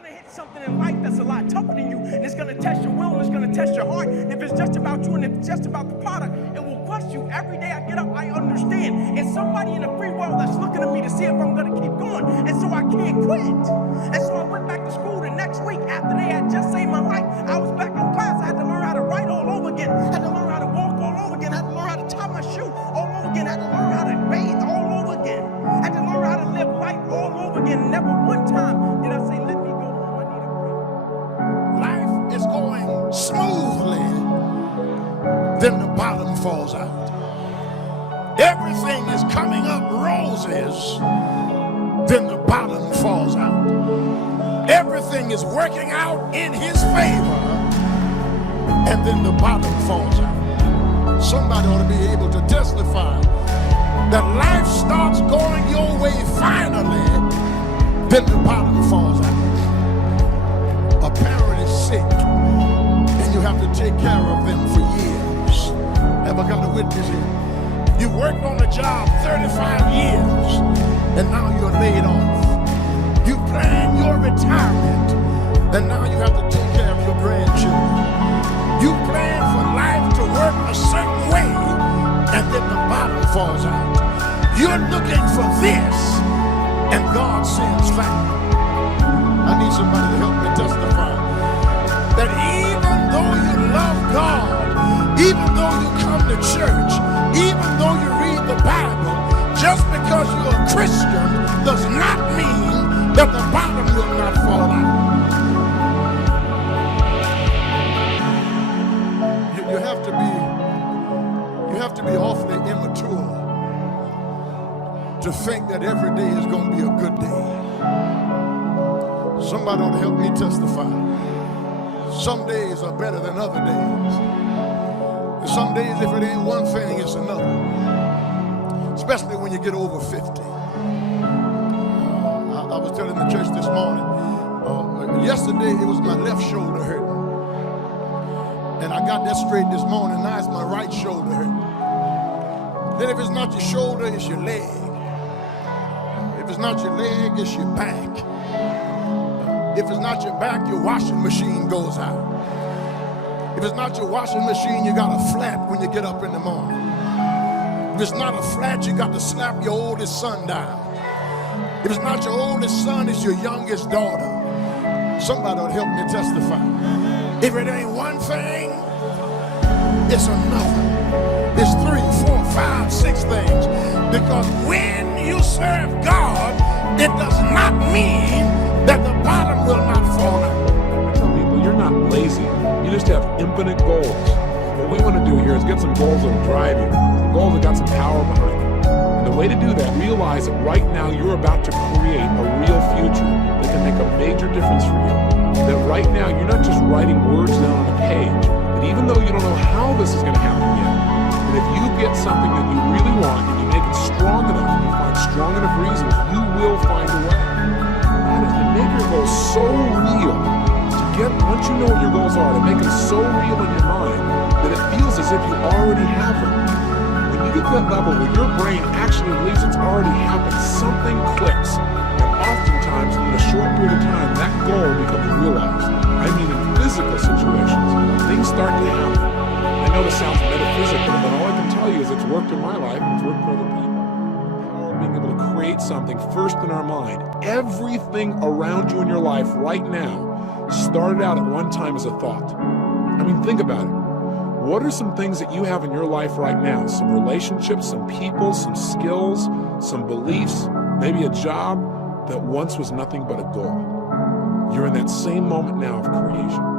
going to hit something in life that's a lot tougher than you, and it's going to test your will, and it's going to test your heart. If it's just about you and if it's just about the product, it will crush you. Every day I get up, I understand. And somebody in the free world that's looking at me to see if I'm going to keep going. And so I can't quit. And so I went back to school the next week after they had just saved my life. I was back in class. I had to learn how to write all over again. I had to learn how to walk all over again. I had to learn how to tie my shoe all over again. I had to learn how to bathe all over again. I had to learn how to live life all over again. Never one time did I say, let me go home. I need a break. Life is going smoothly, then the bottom falls out. Everything is coming up roses, then the bottom falls out. Everything is working out in his favor, and then the bottom falls out. Somebody ought to be able to testify that life starts going your way finally, then the bottom falls out. A parent is sick, and you have to take care of them for years. Ever got a witness here? You worked on the job 35 years, and now you're laid off. You plan your retirement, and now you have to take care of your grandchildren. You plan for life to work a certain way, and then the bottom falls out. You're looking for this, and God sends family. I need somebody to help me testify that even though you love God, even though you come to church, even though you read the Bible, just because you're a Christian does not mean that the bottom will not fall out. You have to be awfully immature to think that every day is going to be a good day. Somebody ought to help me testify. Some days are better than other days. And some days, if it ain't one thing, it's another. Especially when you get over 50. I was telling the church this morning, yesterday it was my left shoulder hurting. And I got that straight this morning. Now it's my right shoulder hurting. Then if it's not your shoulder, it's your leg. If it's not your leg, it's your back. If it's not your back, your washing machine goes out. If it's not your washing machine, you got a flat when you get up in the morning. If it's not a flat, you got to slap your oldest son down. If it's not your oldest son, it's your youngest daughter. Somebody will help me testify. If it ain't one thing, it's another. It's 3, 4, 5, 6 things. Because when you serve God, it does not mean that the bottom will not fall out. I tell people, you're not lazy. You just have infinite goals. What we want to do here is get some goals that will drive you, some goals that got some power behind them. And the way to do that, realize that right now you're about to create a real future that can make a major difference for you. That right now you're not just writing words down on a page, that even though you don't know how this is going to happen yet, that if you get something that you really want and you make it strong enough and you find strong enough reasons, you will find a way. That is to make your goals so real, to get, once you know what your goals are, to make them so real in your mind that it feels as if you already have them. When you get to that level where your brain actually believes it's already happened, something clicks. And oftentimes, in a short period of time, that goal becomes realized. I mean, in physical situations, things start to happen. I know this sounds metaphysical, but all I can tell you is it's worked in my life, and it's worked for other people. The power of being able to create something first in our mind. Everything around you in your life right now started out at one time as a thought. I mean, think about it. What are some things that you have in your life right now? Some relationships, some people, some skills, some beliefs, maybe a job that once was nothing but a goal. You're in that same moment now of creation.